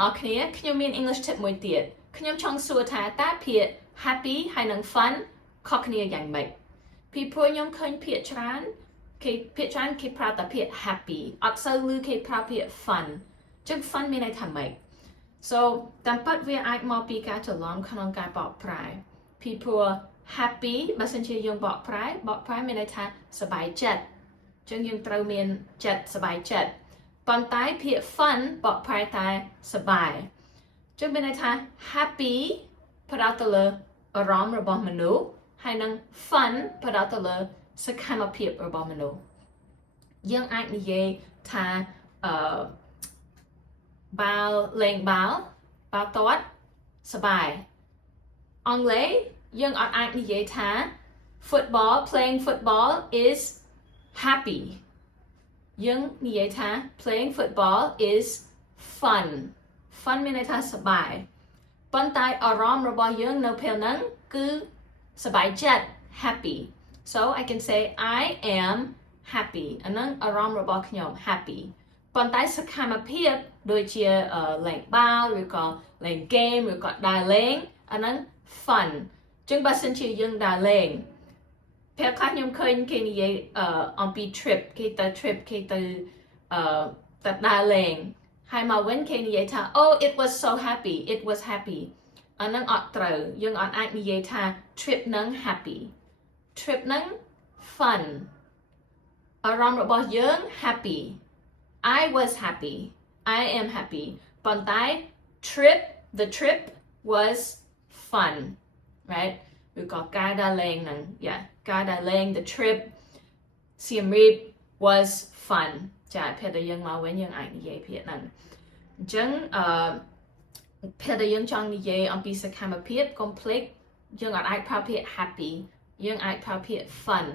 ទាំងអស់គ្នាខ្ញុំមាន English tip មួយទៀតខ្ញុំចង់សួរថាតើពាក្យ happy ហើយនិង fun ខុសគ្នាយ៉ាងម៉េចពីព្រោះខ្ញុំឃើញពាក្យច្រើនគេប្រើតែពាក្យ happy អត់សូវឮគេប្រើពាក្យ fun ចឹង fun មានន័យថាម៉េច so តាមពិតវាអាចមកពីការច្រឡំក្នុងការបកប្រែពីព្រោះ happy បើសិនជាយើងបកប្រែមានន័យថាសប្បាយចិត្តចឹងយើងត្រូវមានចិត្តសប្បាយចិត្តប៉ុន្តែពាក្យ fun បកប្រែតែសប្បាយចឹងមានន័យថា happy ផ្ដោតទៅលើអារម្មណ៍របស់មនុស្សហើយនឹង fun ផ្ដោតទៅលើសកម្មភាពរបស់មនុស្សយើងអាចនិយាយថាបាល់លេងបាល់ទាត់សប្បាយអង់គ្លេសយើងអត់អាចនិយាយថា playing football is happy យើងនិយាយថា playing football is fun មានន័យថាសប្បាយប៉ុន្តែអារម្មណ៍របស់យើងនៅពេលហ្នឹងគឺសប្បាយចិត្ត happy so I can say I am happy អាហ្នឹងអារម្មណ៍របស់ខ្ញុំ happy ប៉ុន្តែសកម្មភាពដូចជាលេងបាល់ឬក៏លេង game ឬក៏ដើរលេងអាហ្នឹង fun ចឹងបើសិនជាយើងដើរលេងពេលខ្លះខ្ញុំឃើញគេនិយាយអំពី trip គេទៅ trip គេទៅដើរលេងហើយមកវិញគេនិយាយថា oh it was so happy it was happy អាហ្នឹងអត់ត្រូវយើងអត់អាចនិយាយថា trip ហ្នឹង happy trip ហ្នឹង fun អារម្មណ៍របស់យើង happy I was happy I am happy ប៉ុន្តែ the trip was fun right ឬក៏ការដើរលេងហ្នឹង ការដើរលេង the trip Siem Reap was fun ចាពេលដែលយើងមកវិញយើងអាចនិយាយពាក្យហ្នឹងអញ្ចឹងពេលដែលយើងចង់និយាយអំពីសកម្មភាពកុំភ្លេចយើងអាចប្រើពាក្យ happy យើងអាចប្រើពាក្យ fun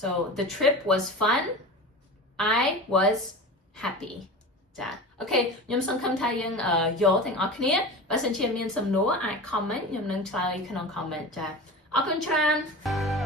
so the trip was fun I was happy ចាអូខេខ្ញុំសង្ឃឹមថាយើងយល់ទាំងអស់គ្នាបើសិនជាមានសំណួរអាច comment ខ្ញុំនឹងឆ្លើយក្នុង comment ចាអរគុណច្រើន